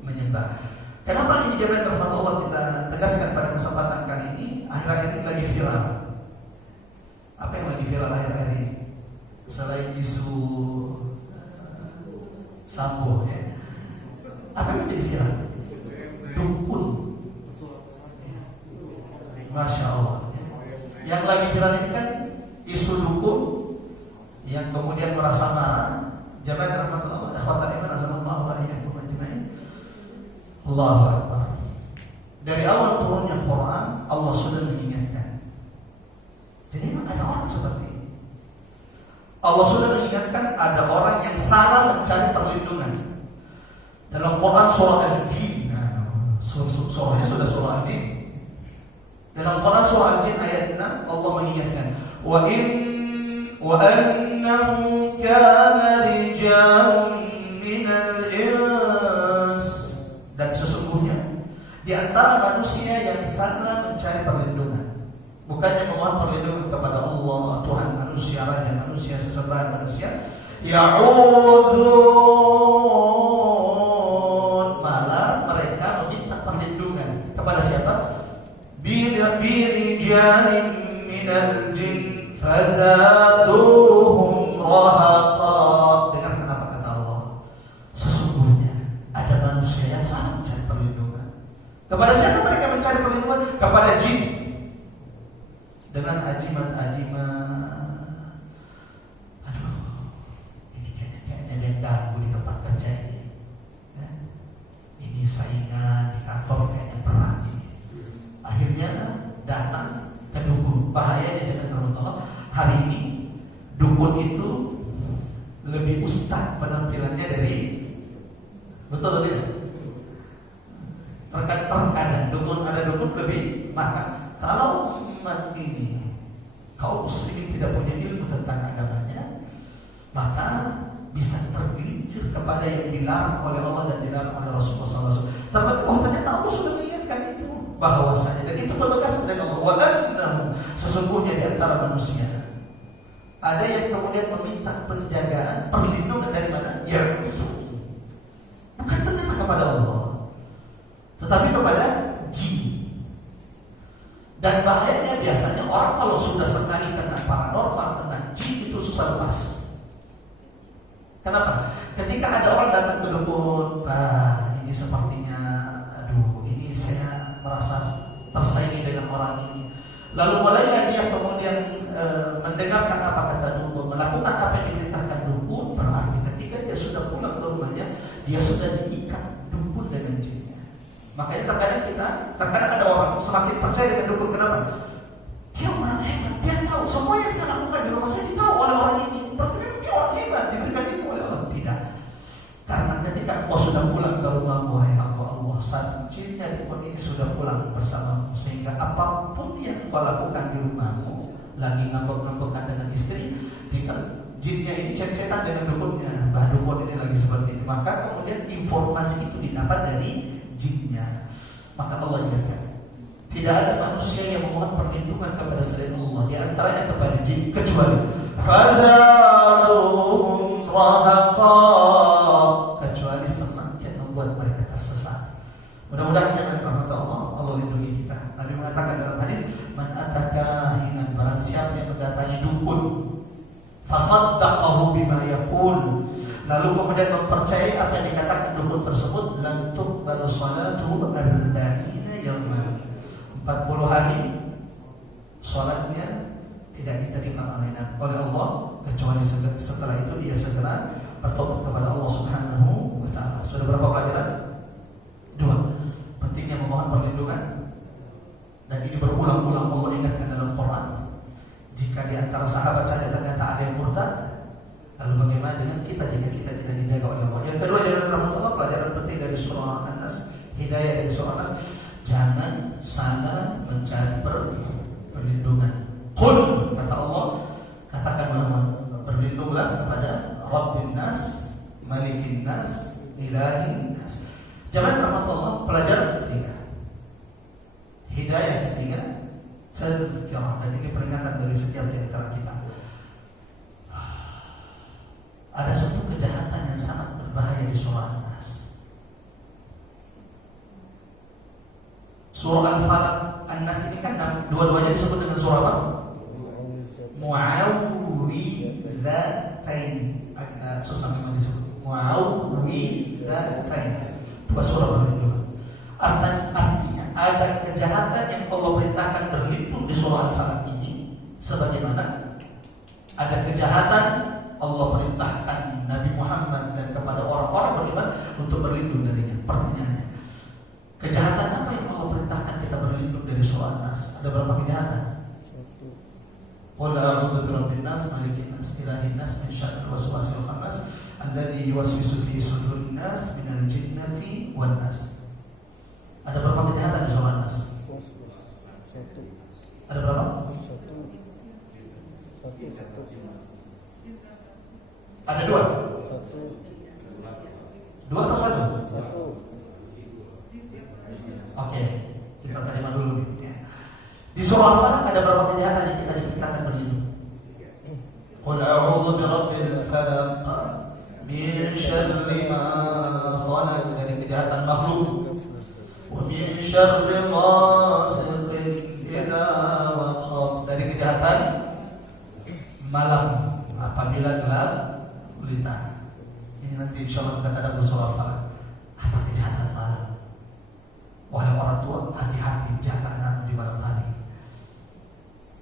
menyembah. Kenapa ini jaminan rahmat Allah kita tegaskan pada kesempatan kali ini? Akhir-akhir ini lagi viral. Apa yang lagi viral akhir-akhir ini? Selain isu Sambo, ya. Apa yang jadi viral? Dukun. Masya Allah. Yang lagi viral ini kan isu dukun yang kemudian merasa marah. Jaminan rahmat Allah, akhwatan iman azzamallahu wa iyyakum ajmain. Allahu Akbar. Dari awal turunnya Quran, Allah sudah mengingatkan. Jadi memang ada orang seperti ini. Allah sudah mengingatkan ada orang yang salah mencari perlindungan. Dalam Quran surah Al-Jin, surahnya sudah surah Al-Jin. Dalam Quran surah Al-Jin ayat 6, Allah mengingatkan, wa annahu kana rijalun minal ins, dan sesungguhnya di antara manusia yang salah mencari perlindungan, bukannya memohon perlindungan kepada Allah, Tuhan manusia, raja manusia, sesembahan manusia, ya'udun, malah mereka meminta perlindungan kepada siapa? Birijalin minal jin fazaduhum rahaqa. Dengarkan apa kata Allah. Sesungguhnya ada manusia yang salah mencari perlindungan. Kepada siapa mereka mencari perlindungan? Kepada jin. Dengan ajimat-ajimat. Aduh, ini kayaknya ada yang ganggu di tempat kerja ini. Ini saingan di kantor kayaknya berat. Akhirnya datang ke dukun. Bahayanya dengan rahmat Allah, hari ini dukun itu lebih ustaz penampilannya dari, betul atau tidak? Terkadang dukun, ada dukun lebih. Maka kalau umat ini, kaum muslimin tidak punya ilmu tentang agamanya, maka bisa tergelincir kepada yang dilarang oleh Allah dan dilarang oleh Rasulullah SAW. Tapi ternyata Allah sudah mengingatkan itu, bahwasanya, dan itu penegasan dari Allah, wa annahu, sesungguhnya di antara manusia ada yang kemudian meminta penjagaan, perlindungan dari mana? Ya, bukan ternyata kepada Allah, tetapi kepada jin. Dan bahayanya biasanya orang kalau sudah sekali kena paranormal, kena jin, itu susah lepas. Kenapa? Ketika ada orang datang ke dukun, ini sepertinya, aduh, ini saya merasa tersaingi dengan orang ini. Lalu mulailah dia kemudian mendengarkan apa kata dukun, melakukan apa yang diperintahkan dukun. Berarti ketika dia sudah pulang ke rumahnya, dia sudah diikat dukun dengan jinnya. Makanya terkadang ada orang semakin percaya dengan dukun. Kenapa? Dia orang hebat, dia tahu semua yang saya lakukan di rumah saya ditahu oleh orang ini. Berarti dia orang hebat, diberikan itu oleh Allah. Tidak. Karena ketika kau sudah pulang ke rumahmu, wahai hamba Allah, jinnya dukun ini sudah pulang bersamamu, sehingga apapun yang kau lakukan di rumahmu, lagi ngambek-ngambekan dengan istri, tinggal jinnya ini cek-cekan dengan dukunnya. Bah, dukun ini lagi seperti ini. Maka kemudian informasi itu didapat dari jinnya. Maka Allah ingatkan, tidak ada manusia yang memohon perlindungan kepada selain Allah, di antaranya kepada jin, kecuali fazaduhum rahaqa, kecuali semakin membuat mereka tersesat. Mudah-mudahan jangan rahmat Allah lindungi kita. Nabi mengatakan dalam hadis, man ataka hinan, barang siapa yang mendatangi dukun, fasaddaqahu bima yaqul, lalu kemudian mempercayai apa yang dikatakan dukun tersebut, lan tuqbalu salatuhu arba'ina yawman, 40 hari salatnya tidak diterima oleh Allah, kecuali setelah itu dia segera bertobat kepada Allah Subhanahu wa taala. Sudah berapa pelajaran? 2. Pentingnya memohon perlindungan. Dan ini berulang-ulang Allah ingatkan dalam Quran. Jika di antara sahabat saja ternyata ada yang murtad, lalu bagaimana dengan kita jika kita tidak dijaga oleh Allah? Yang kedua, jangan rahmatullah, pelajaran penting dari surah An-Nas, hidayah dari surah An-Nas, jangan salah mencari perlindungan. Qul, kata Allah, katakan Muhammad, berlindunglah kepada Rabbin Nas, Malikin Nas, Ilahin Nas. Jangan rahmatullah, pelajaran ketiga, hidayah ketiga, tazkirah, dan ini peringatan dari setiap di antara kita. Ada satu kejahatan yang sangat berbahaya di surah An-Nas. Surah Al-Falaq, An-Nas ini kan dua-duanya disebut dengan surah apa? Mu'awwidzatain. Agak susah memang disebut. Mu'awwidzatain. Dua surah berlindung. Artinya ada kejahatan yang Allah perintahkan berlindung di surah Al-Falaq ini, sebagaimana ada kejahatan Allah perintahkan Nabi Muhammad dan kepada orang-orang beriman untuk berlindung darinya. Pertanyaannya, kejahatan apa yang Allah perintahkan kita berlindung dari surah An-Nas? Ada berapa kejahatan? Qul a'udzu birabbin nas, malikin nas, ilahin nas, min syarril waswasil khannas, alladzi yuwaswisu fi sudurin nas, minal jinnati wan nas. Ada berapa kejahatan di surah An-Nas? Ada berapa? Ada 2? 2 atau 1? Oke, kita terima dulu ya. Di surah Al-Falaq ada berapa kejahatan yang kita diperintahkan berlindung? Qul a'udzu birabbil falaq min syarri ma khalaq, dari kejahatan makhluk, wa min syarri ghasiqin idza waqab, dari kejahatan malam apabila gelap gulita. Ini nanti insyaallah kita ada surah Al-Falaq. Apa kejahatan malam? Wahai orang tua, hati-hati jaga anak di malam hari.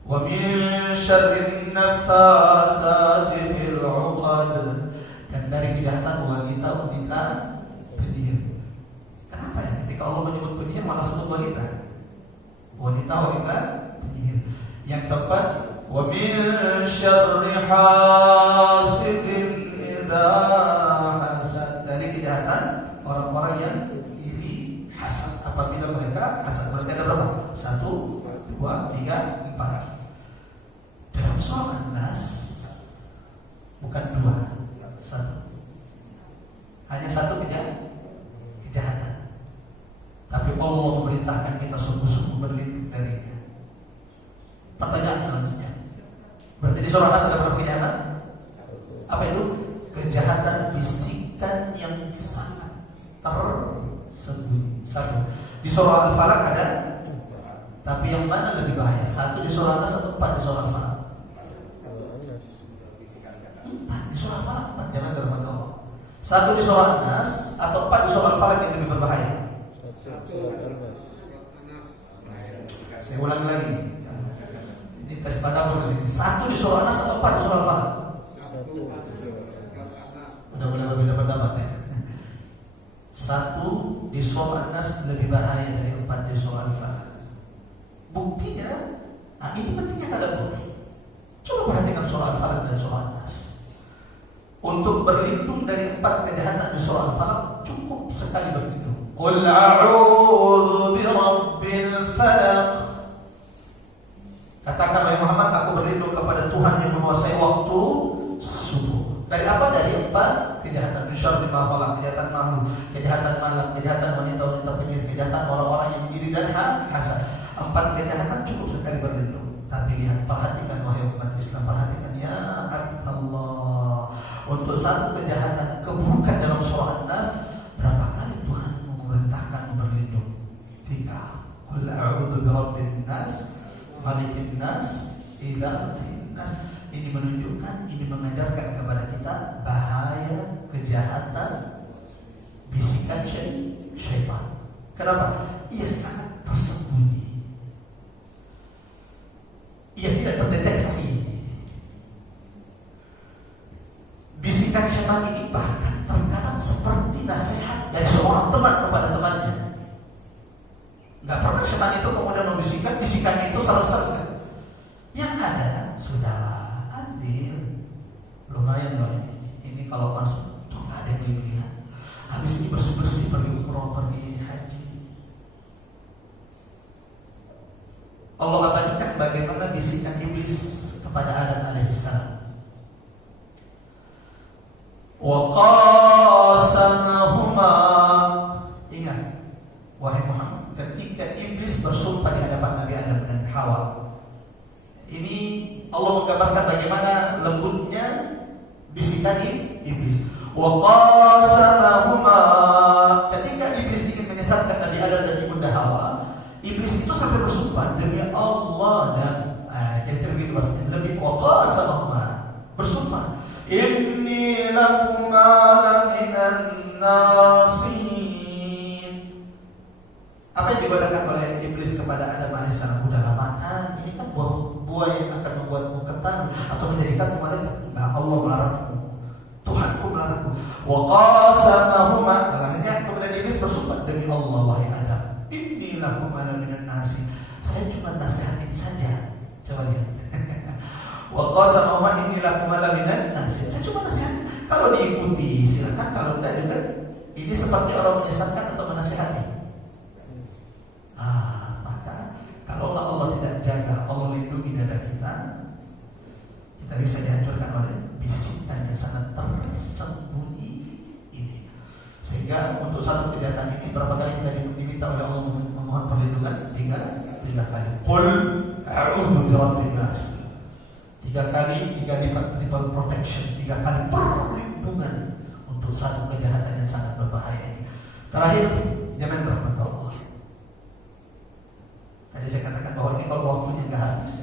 Wa min syarrin naffatsati fil 'uqad, dan dari kejahatan wanita-wanita penyihir. Kenapa ya ketika Allah menyebut penyihir malah sebut wanita? Wanita-wanita penyihir. Yang keempat, wa min syarri hasidin idza hasad, dari kejahatan orang-orang yang iri hasad apabila mereka hasad. Berarti ada berapa? 1, 2, 3, 4. Dalam surah An-Nas bukan 2, 1. Hanya 1 kejahatan. Tapi Allah memerintahkan kita sungguh-sungguh berlindung darinya. Pertanyaan selanjutnya, berarti di surah An-Nas ada berapa kejahatan? Apa itu? Kejahatan bisikan yang sangat tersembunyi. 1. Di surah Al-Falaq ada, tapi yang mana lebih bahaya? 1 di surah An-Nas atau 4 di surah Al-Falaq? 4 di surah Al-Falaq, 4. Jangan terlalu Allah. 1 di surah An-Nas atau 4 di surah Al-Falaq yang lebih berbahaya? Saya ulangi lagi. Ini tes tadabbur di sini. 1 di surah An-Nas atau 4 di surah Al-Falaq? 1. Udah mulai berbeda pendapat ya. 1 di surah An-Nas lebih bahaya dari 4 di surah Al-Falaq. Buktinya, ini pentingnya tadabbur. Coba perhatikan surah Al-Falaq dan surah An-Nas. Untuk berlindung dari 4 kejahatan di surah Al-Falaq cukup sekali berlindung. Qul a'udzu birabbil falaq. Katakan wahai Muhammad, aku berlindung kepada Tuhan yang menguasai waktu subuh. Dari apa? Dari 4 kejahatan. Bisyarri ma khalaq, kejahatan makhluk, kejahatan malam, kejahatan wanita-wanita penyihir, kejahatan orang-orang yang iri dan hasad. 4 kejahatan cukup sekali berlindung. Tapi lihat, perhatikan wahai umat Islam, perhatikan ya Allah. Untuk 1 kejahatan keburukan dalam surah An-Nas, berapa kali Tuhan memerintahkan berlindung? 3. Qul a'udzu birabbin nas, malikin nas, ilahin nas. Ini menunjukkan, ini mengajarkan kepada kita bahaya kejahatan bisikan syaitan. Kenapa? Ia sangat tersembunyi. Ia tidak terdeteksi. Bisikan syaitan ini bahkan terkadang seperti nasihat dari seorang teman kepada temannya. Gak pernah syaitan itu kemudian membisikkan, bisikan itu serem-serem. Yang ada, sudah adil, lumayan loh ini kalau masuk tuh gak ada yang lihat. Habis ini bersih-bersih, pergi umroh, pergi haji. Allah abadikan bagaimana bisikan iblis kepada Adam alaihissalam. Wa qasamahuma. Ingat, wahai Muhammad, ketika iblis bersumpah di hadapan Nabi Adam dan Hawa, ini Allah menggambarkan bagaimana lembutnya bisikan iblis. Wa qasamahuma. Ketika iblis ingin menyesatkan Nabi Adam dan Ibunda Hawa, iblis itu sampai bersumpah demi Allah dan jadi lebih wa qasamahuma, bersumpah, inni lakuma laminan nasihin. Apa yang digodakan oleh iblis kepada Adam alaihissalam? Udahlah makan, ini kan buah yang akan membuatmu ketan atau menjadikanmu malaikat. Nah, Allah melarangku, Tuhanku melarangku. Wa qasamahuma, akhirnya kemudian iblis bersumpah demi Allah, wahai Adam, inni lakuma laminan nasihin. Saya cuma nasihatin saja. Coba lihat. Wa qasamahuma inni lakuma laminan nasihin. Saya cuma nasihatin. Kalau diikuti silakan, kalau tidak juga ini seperti orang menyesatkan atau menasihati. Maka kalau Allah tidak jaga, Allah lindungi dada kita, kita bisa dihancurkan oleh bisikan yang sangat tersembunyi ini. Sehingga untuk 1 kejahatan ini berapa kali kita diminta oleh Allah memohon perlindungan? 3 kali. Qul a'udzu birabbin nas. 3 kali, 3 lipat triple protection, 3 kali perlindungan untuk 1 kejahatan yang sangat berbahaya ini. Terakhir, jangan terhormat Allah. Tadi saya katakan bahwa ini kalau waktunya nggak habis,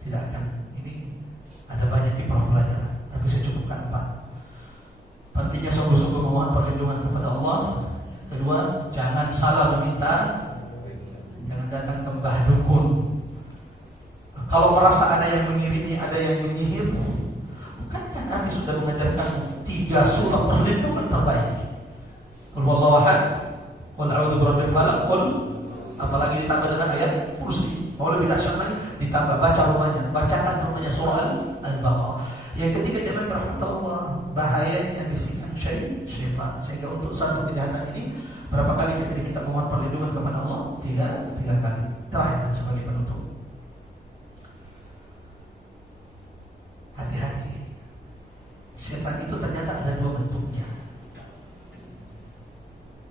tidak akan. Ini ada banyak di pelajaran, tapi saya cukupkan 4. Pentingnya sungguh-sungguh memohon perlindungan kepada Allah. Kedua, jangan salah meminta, jangan datang ke mbah dukun. Kalau merasa ada yang mengiringi, ada yang menyihir, bukankah kami sudah mengajarkan 3 surah perlindungan terbaik? Qul huwallahu ahad, qul a'udzu birabbil falaq, qul, apalagi ditambah dengan ayat kursi. Mau lebih dahsyat lagi, ditambah bacakan rumahnya surah Al-Baqarah. Yang ketiga, jangan berharap Allah, bahayanya bisikan syaitan. Sehingga untuk 1 kejahatan ini, berapa kali kita mohon perlindungan kepada Allah? 3 kali. Terakhir sebagai penutup, hati-hati. Syaitan itu ternyata ada 2 bentuknya.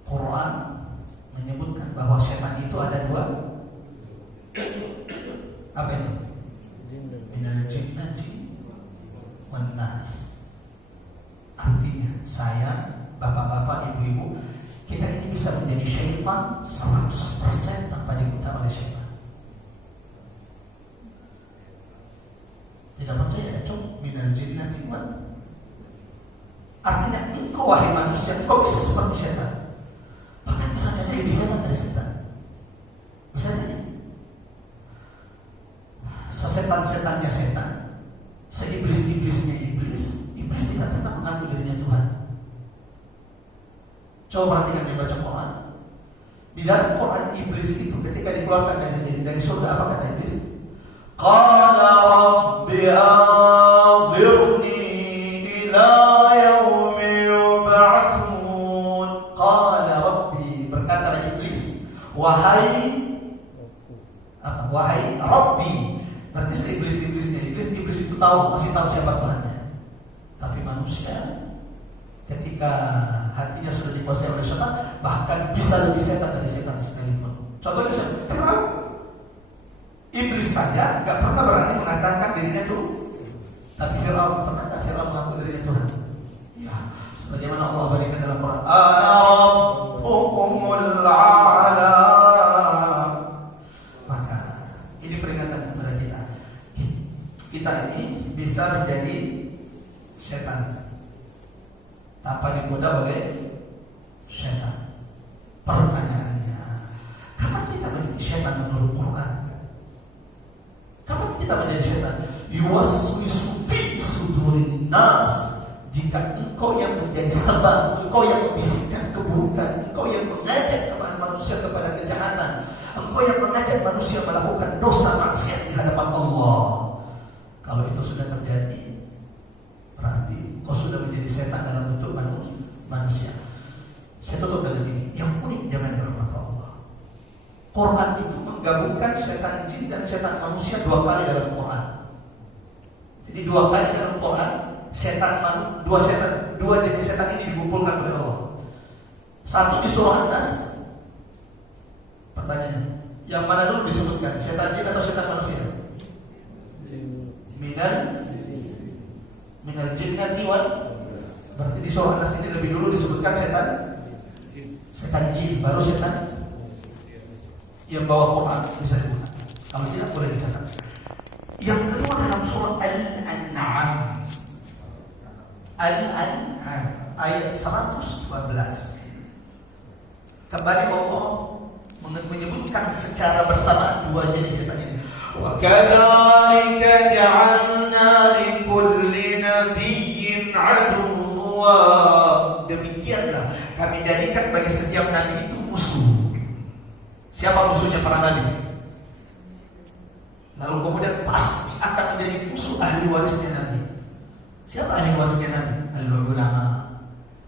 Quran menyebutkan bahwa syaitan itu ada 2. Apa itu? Minal jinnati wan nas. Artinya, saya, bapak-bapak, ibu-ibu, kita ini bisa menjadi syaitan 100% tanpa digoda oleh syaitan. Tidak percaya? Coba minal jinnati wan. Artinya, engkau wahai manusia, engkau bisa seperti syaitan. Bahkan bisa jadi lebih setan dari setan. Bisa jadi sesetan Coba perhatikan dia baca Quran. Di dalam Quran iblis itu ketika dikeluarkan dari surga, apa kata iblis? Qala rabbi anzirni ila yaumi yub'atsun. Qala rabbi, berkata iblis, wahai Rabbi. Berarti iblis itu tahu, masih tahu siapa Tuhannya. Tapi manusia ketika hatinya sudah dikuasai oleh setan, bahkan bisa lebih setan dari setan sekalipun. Contohnya siapa? Iblis saja gak pernah berani mengatakan dirinya Tuhan. Tapi Fir'aun, pernahkah Fir'aun mengaku dirinya Tuhan? Ya, sebagaimana Allah berikan dalam Quran, Ana Rabbukumul A'la. Maka ini peringatan kepada kita. Kita ini bisa menjadi setan tanpa digoda oleh setan. Pertanyaannya, kapan kita menjadi setan menurut Quran? Kapan kita menjadi setan? Yuwaswisu fi sudurin nas. Jika engkau yang menjadi sebab, engkau yang membisikkan keburukan, engkau yang mengajak kepada manusia kepada kejahatan, engkau yang mengajak manusia melakukan dosa maksiat di hadapan Allah. Kalau itu sudah terjadi, berarti kau sudah menjadi setan dalam bentuk manusia. Saya tutup dengan ini. Yang unik jamaah rahmat Allah, Quran itu menggabungkan setan jin dan setan manusia 2 kali dalam Quran. Jadi 2 kali dalam Quran dua jenis setan ini dikumpulkan oleh Allah. Satu di surah An-Nas. Pertanyaannya, yang mana dulu disebutkan? Setan jin atau setan manusia? Minal jinnati wal. Berarti di surah An-Nas ini lebih dulu disebutkan setan jin, baru setan yang bawa Quran bisa dibuka. Kalau tidak boleh dicatat. Yang kedua dalam surah Al-An'am. Al-An'am ayat 112. Kembali Allah menyebutkan secara bersama 2 jenis setan ini. Wa kadzalika ja'alna likulli nabiyyin 'aduwwa. Demikianlah kami jadikan bagi setiap nabi itu musuh. Siapa musuhnya para nabi? Lalu kemudian pasti akan menjadi musuh ahli warisnya nabi. Siapa ahli warisnya nabi? Al-ulama.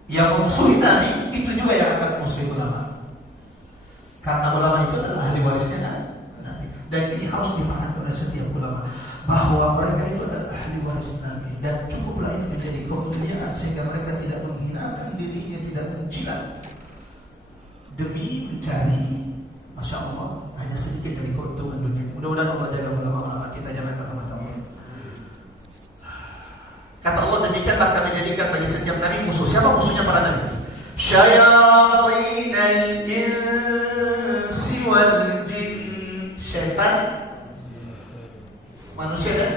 Yang memusuhi nabi itu juga yang akan memusuhi ulama. Karena ulama itu adalah ahli warisnya nabi. Dan ini harus dipahami oleh setiap ulama, bahwa mereka itu adalah ahli waris nabi. Dan cukuplah ini menjadi kemuliaan sehingga mereka tidak menghinakan dirinya, tidak menjilat demi mencari, Masya Allah, hanya sedikit dari keuntungan dunia. Mudah-mudahan Allah jaga ulama-ulama kita, jangan teman-teman. Kata Allah, demikianlah kami jadikan bagi setiap nabi musuh. Siapa musuhnya para nabi? Syayatinal insi wal jin. Syaitan manusia dan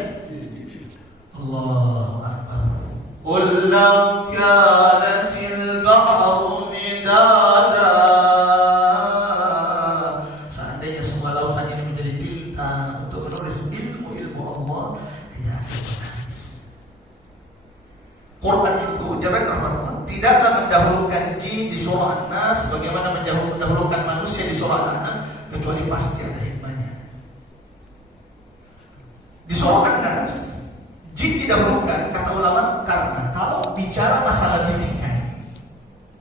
Allahu Akbar. Qul law kanatil bahru midada. Seandainya semua lautan ini menjadi bintang untuk menulis ilmu Allah, tidak ada habis. Quran itu jamaah tidaklah mendahulukan jin di surah An-Nas bagaimana mendahulukan manusia di surah An-An'am, kecuali pasti ada hikmahnya. Di surah An-Nas jin didahulukan, kata ulama, karena kalau bicara masalah bisikan,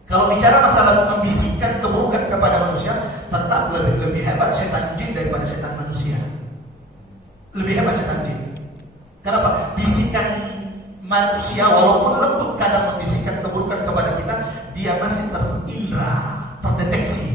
kalau bicara masalah membisikkan keburukan kepada manusia, tetap lebih hebat setan jin daripada setan manusia. Lebih hebat setan jin. Kenapa? Bisikan manusia walaupun lembut kadang membisikkan keburukan kepada kita, dia masih terindra, terdeteksi